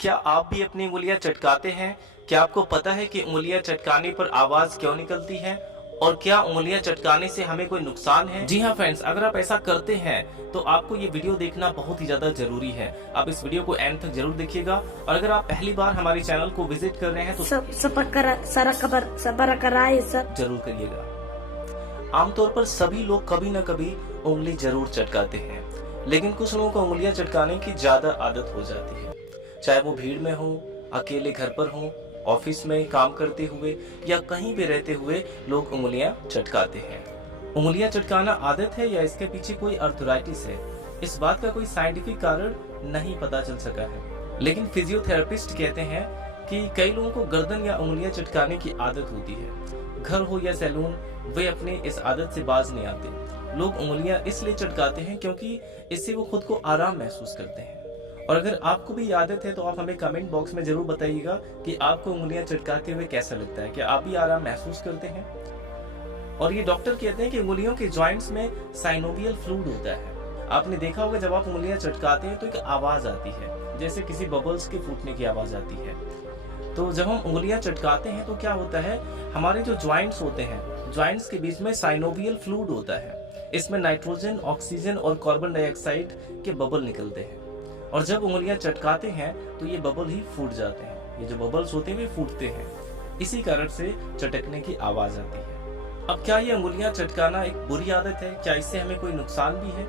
क्या आप भी अपनी उंगलियां चटकाते हैं? क्या आपको पता है कि उंगलियां चटकाने पर आवाज क्यों निकलती है? और क्या उंगलियां चटकाने से हमें कोई नुकसान है? जी हाँ फ्रेंड्स, अगर आप ऐसा करते हैं तो आपको ये वीडियो देखना बहुत ही ज्यादा जरूरी है। आप इस वीडियो को एंड तक जरूर देखिएगा। और अगर आप पहली बार हमारे चैनल को विजिट कर रहे हैं तो जरूर करिएगा। आमतौर पर सभी लोग कभी न कभी उंगली जरूर चटकाते हैं, लेकिन कुछ लोगों को उंगलियां चटकाने की ज्यादा आदत हो जाती है। चाहे वो भीड़ में हो, अकेले घर पर हो, ऑफिस में काम करते हुए या कहीं भी रहते हुए लोग उंगलियां चटकाते हैं। उंगलियां चटकाना आदत है या इसके पीछे कोई अर्थराइटिस है, इस बात का कोई साइंटिफिक कारण नहीं पता चल सका है। लेकिन फिजियोथेरेपिस्ट कहते हैं कि कई लोगों को गर्दन या उंगलियां चटकाने की आदत होती है। घर हो या सैलून, वे अपने इस आदत से बाज नहीं आते। लोग उंगलियां इसलिए चटकाते हैं क्योंकि इससे वो खुद को आराम महसूस करते हैं। और अगर आपको भी आदत है तो आप हमें कमेंट बॉक्स में जरूर बताइएगा कि आपको उंगलियां चटकाते हुए कैसा लगता है। क्या आप भी आराम महसूस करते हैं? और ये डॉक्टर कहते हैं कि उंगलियों के जॉइंट्स में साइनोवियल फ्लूइड होता है। आपने देखा होगा जब आप उंगलियां चटकाते हैं तो एक आवाज आती है, जैसे किसी बबल्स के फूटने की आवाज आती है। तो जब हम उंगलियां चटकाते हैं तो क्या होता है, हमारे जो ज्वाइंट्स होते हैं, ज्वाइंट्स के बीच में साइनोवियल फ्लूइड होता है। इसमें नाइट्रोजन, ऑक्सीजन और कार्बन डाइऑक्साइड के बबल निकलते हैं। और जब उंगलियां चटकाते हैं तो ये बबल ही फूट जाते हैं। ये जो बबल्स होते हैं वे फूटते हैं, इसी कारण से चटकने की आवाज आती है। अब क्या ये उंगलियां चटकाना एक बुरी आदत है? क्या इससे हमें कोई नुकसान भी है?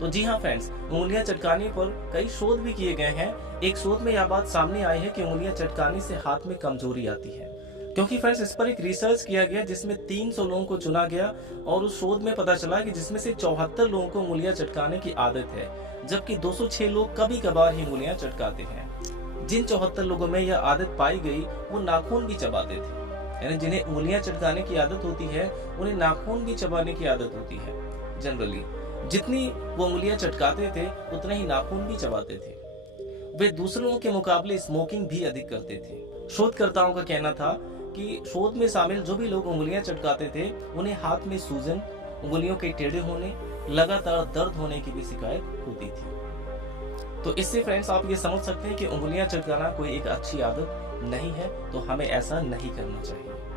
तो जी हाँ फ्रेंड्स, उंगलियां चटकाने पर कई शोध भी किए गए हैं। एक शोध में यह बात सामने आई है कि उंगलियां चटकाने से हाथ में कमजोरी आती है। क्योंकि फ्रेंड्स, इस पर एक रिसर्च किया गया जिसमें 300 लोगों को चुना गया और उस शोध में पता चला कि जिसमें से 74 लोगों को उंगलियां चटकाने की आदत है, जबकि 206 लोग कभी कभार ही उंगलियां चटकाते हैं। जिन 74 लोगों में यह आदत पाई गई वो नाखून भी चबाते थे। यानी जिन्हें उंगलियां चटकाने की आदत होती है उन्हें नाखून भी चबाने की आदत होती है। जनरली जितनी वो उंगलियां चटकाते थे उतना ही नाखून भी चबाते थे। वे दूसरों के मुकाबले स्मोकिंग भी अधिक करते थे। शोधकर्ताओं का कहना था कि शोध में शामिल जो भी लोग उंगलियां चटकाते थे उन्हें हाथ में सूजन, उंगलियों के टेढ़े होने, लगातार दर्द होने की भी शिकायत होती थी। तो इससे फ्रेंड्स आप ये समझ सकते हैं कि उंगलियां चटकाना कोई एक अच्छी आदत नहीं है, तो हमें ऐसा नहीं करना चाहिए।